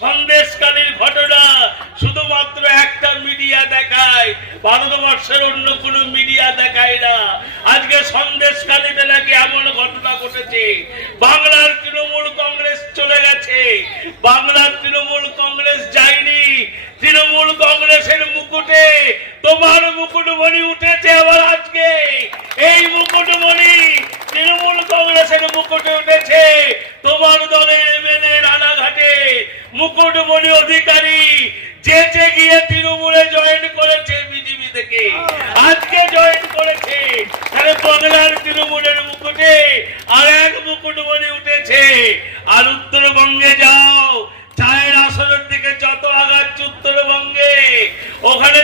সন্দেশকালীর ঘটনা শুধুমাত্র একটা মিডিয়া দেখায়, ভারতবর্ষের অন্য কোন মিডিয়া দেখায় না। আজকে সন্দেশকালীতে নাকি এমন ঘটনা ঘটেছে, বাংলার তৃণমূল কংগ্রেস চলে গেছে, বাংলার তৃণমূল কংগ্রেস যায়নি। তৃণমূল কংগ্রেসের মুকুটে তোমার মুকুটমণি উঠেছে আবার আজকে। এই মুকুটমণি তৃণমূল কংগ্রেসের মুকুটে উঠেছে তোমার দলের এমএলএ রানাঘাটে মুকুটমণি অধিকারী, যেচে গিয়ে তৃণমূলে জয়েন করেছে বিজেপি থেকে, আজকে জয়েন করেছে। তাহলে বাংলার তৃণমূলের মুকুটে আর এক মুকুটমণি উঠেছে। আর উত্তরবঙ্গে যাও, চায়ের আসনের দিকে যত আগাচ্ছে উত্তরবঙ্গে, ওখানে